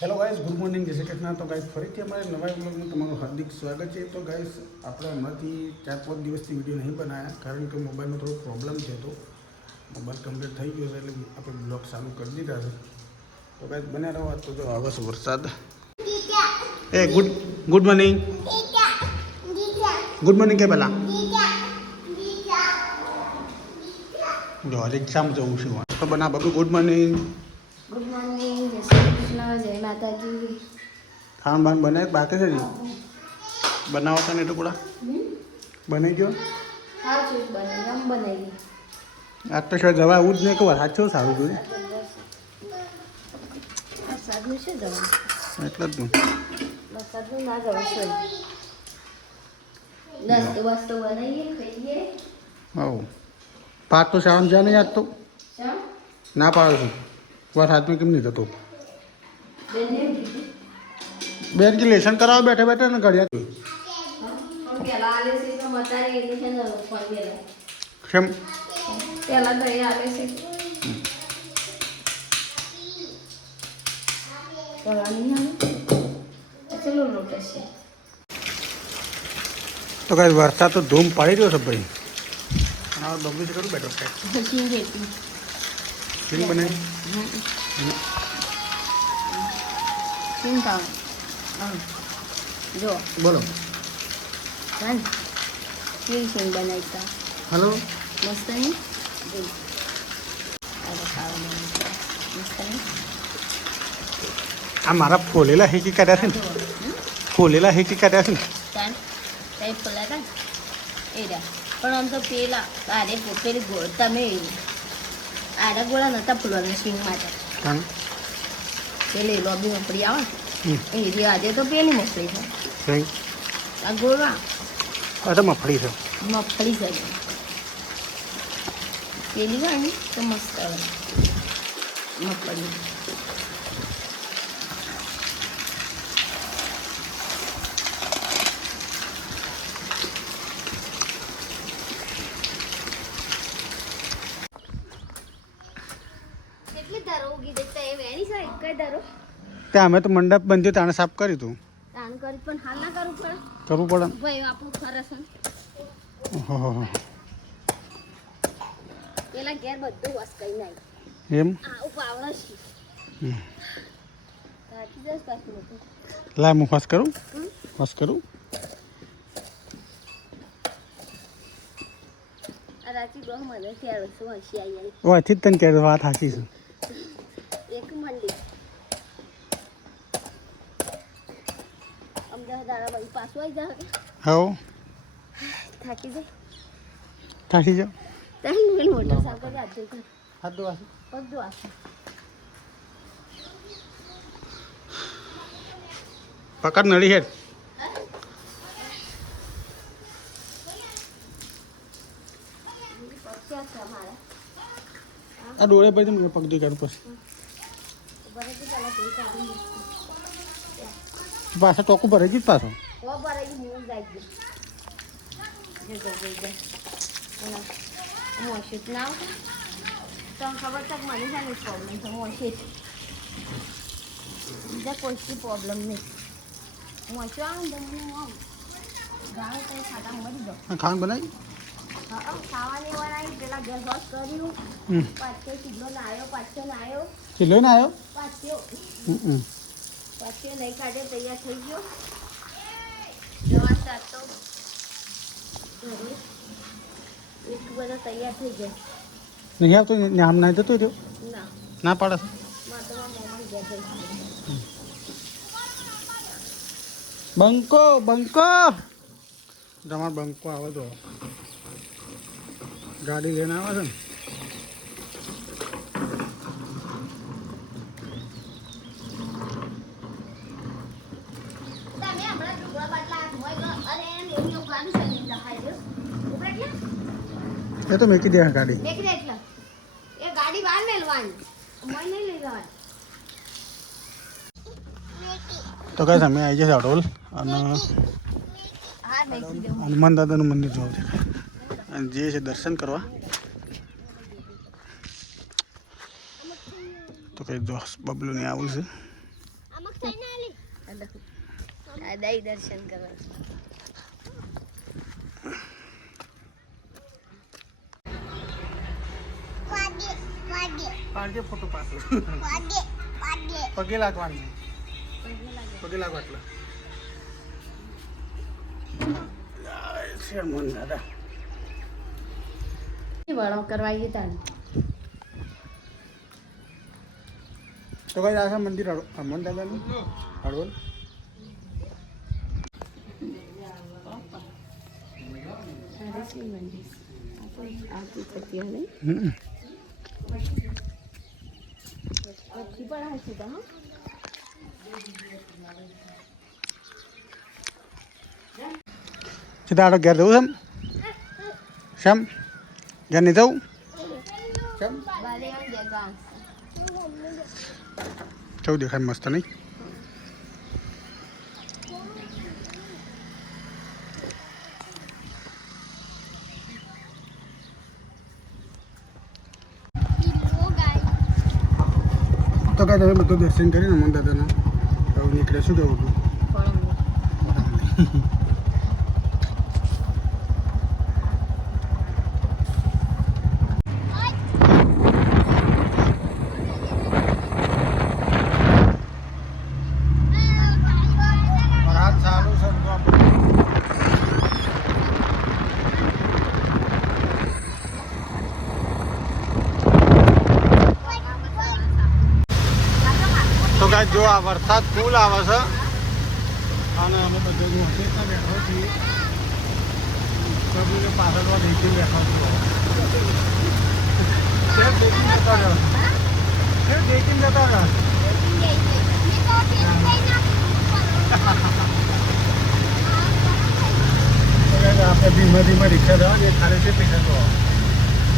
Hello guys, good morning, જય શ્રી કૃષ્ણ. તો guys ફરીથી અમારે નવા બ્લોગમાં તમારું હાર્દિક સ્વાગત છે. તો ગાઈસ આપણે હમણાંથી 4-5 દિવસથી વિડીયો નહીં બનાવ્યા કારણ કે મોબાઈલમાં થોડો પ્રોબ્લેમ થયો હતો. મોબાઈલ કમ્પ્લીટ થઈ ગયો છે એટલે આપણે બ્લોગ ચાલુ કરી દીધા છે. તો ગાઈસ બને રહો. તો જો આવે છે વરસાદ. એ ગુડ મોર્નિંગ. ગુડ મોર્નિંગ કે પહેલાં જો રિક્ષામાં જવું છું તો બના બધું ગુડ મોર્નિંગ. ગુડ મોર્નિંગ, જય શ્રી કૃષ્ણ, જય માતાજી. ખાવાનું બાન બનાવી બાકી છે ને બનાવો તો ને એટલું પૂરા બનાવી ગયો. હા શું બનાવી આજ તો શાયદ જવા આવું જ નહીં કહું સાચું સારું જોયું વરસાદનું શું જવાનું એટલે જ નહીં. વરસાદનું ના જવું શું નાસ્તો વાસ્તો બનાવીએ ખાઈએ. હવ પાક તો શાળામાં જા નહીં આજ તો શા ના પાડો છું વરસાદમાં કેમ નહીં જતો. બેને બેન કે લેસન કરાવો બેઠા બેઠા ને ઘડિયા પણ પેલા આલે છે તો મતારે એટલે છે ને ફોન મેલા કેમ પેલા તો એ આલે છે પેલા નહીં આવે ચલો લોટસ છે. તો કાંઈ વરસાદ તો ધૂમ પાડી રહ્યો છે ભાઈ. હા બગીચ કરું બેઠો સાહેબ પછી રેતી કેમ બનાવી શું કામ જો બોલો. ચાલ કેવી સિંગ બનાવતા હલો મસ્ત નહીં જો અરે ખાવાનું મસ્ત નહીં આ મારા ફોલેલા હેકી કાઢ્યા છે ને ફોલેલા હેકી કાઢ્યા છે ને ચાલ ટાઈપ ખોલાતા એ રહ્યા પણ આમ તો પેલા આરે પેલી ગોળ તમે આડા ગોળા નહોતા ફૂલવાના સિંગ માટે કારણ પેલી લોબી મફળી આવે હમ એ રહી આજે તો પેલી મફળી છે કઈ આ ગોળવા આ તો મફળી છે. મફળી છે પેલી હોય ને તો મસ્ત આવે મફળી. કેટલી ધારો ઉગી દેતા એ વેણી છે એક કઈ ધારો ત્યાં અમે તો મંડપ બંધ્યો તાણે સાફ કર્યું હતું. તાણ કરી પણ હાલ ના કરવું પડે કરવું પડે ને. ભાઈ આપણું ખરસ ને ઓહો પેલા ઘેર બધું વસ કઈ નાય એમ આવું પાવડા છે હમ. સાચી જસ પાછું હતું લાય હું ફસ કરું ફસ કરું. આ રાચી ગો મને ત્યારે શું હસી આવી ઓ આથી જ તને ત્યારે વાત સાચી છે. એક મંડી અમદાવાદ દાડા ભાઈ પાછું આવી જાય હવ થાકી જાય થાકી જાઓ ત્યાં મોટર સાયકલ આજે હાથ દો આસી પગ દો આશે પકડ નડી હેડ ક્યાં છે અમારે આ ડોળે પછી મને પગ દઈ કાઢું પછી બરાબર પેલા તે કાઢી પાછા ટોકું ભરાઈ ગયું પાછો. ઓ બરાબર હું જાય જે જો ગઈ જાય મોશીત ના આવતું તો ખબર તક મને છે ને પ્રોબ્લેમ છે મોશીત બીજા કોઈ પ્રોબ્લેમ નહીં મોશો આવું તો મને આમ ગાળ કંઈ ખાતા મળી દો ખાવાનું બનાવી હા ખાવાની બનાવી પેલા ગેસ વોશ કર્યું હમ પાછો કિલો પાછો નાયો કિલો ને આવ્યો પાછો હમ નહીં કાઢે તૈયાર થઈ ગયો જવા સાતો એક બધા તૈયાર થઈ ગયા નહીં આવતો આમ ના જતો રહ્યો ના ના પાડે છે. મારા મોમાં ગયા બંકો બંકો તમારો બંકો આવે તો ગાડી લઈને આવે છે ને તમે હમણાં ટુકડા બાટલા હોય અને એવું ઉગાડું છે ને લખાઈ ઉગાડ્યા એ તો મેકી દે ગાડી દેખ દે એટલે એ ગાડી બહાર મેલવાની મને નહીં લઈ જવાની તો કાંઈ અમે આવી જશે અડોલ અને હા મેકી દઉં હનુમાન દાદાનું મંદિર જોવા છે અને જે છે દર્શન કરવા. તો કંઈ દોસ્ત બબલુને આવું છે. આમાં દાદા દર્શન કરવા પાડજે ફોટો પાછો પગે લાગવાનું પગે લાગવા એટલે શેરમોન દાદા વળો કરવાઈએ તાણ તો કઈ આખા મંદિર હનુમાન દાદાનું હળવદ આવતી થતી હવે પછી પણ હશે તો હા સીધા ઘેર જવું શેમ ઘેર નહીં જવું કેમ કેવું દેખાય મસ્ત નહીં તો કાંઈ તમે બધું દર્શન કરીને હનુમાન દાદાના હવે નીકળે શું કહેવું હતું તો કાંઈ જો આ વરસાદ ફૂલ આવે છે અને અમે બધા જો હશે બેઠો છીએ પ્રભુને પાછળમાં દેખી બેઠો છું દેખીને જતો રહ્યો દેખીને જતો રહ્યો આપણે ધીમે ધીમે રિક્ષા જવા દઈએ ખાલી છે પૈસા તો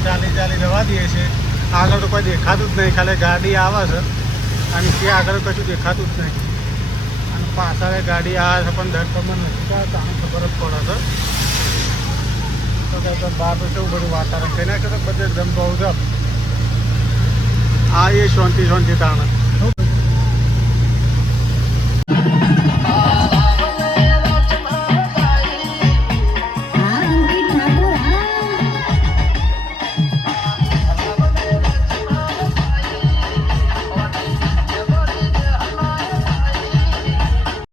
ચાલી ચાલી જવા દઈએ છીએ આગળ તો કોઈ દેખાતું જ નહીં ખાલી ગાડી આવે છે અને તે આગળ કશું દેખાતું જ નહીં અને પાછળ ગાડી આવે છે પણ દર ખબર નથી તો ખબર જ પડે છે તો બહાર તો કેવું બધું વાતાવરણ કઈ નાખે તો બધે જમ બહુ જમ આ એ શાંતિ શાંતિ તાણ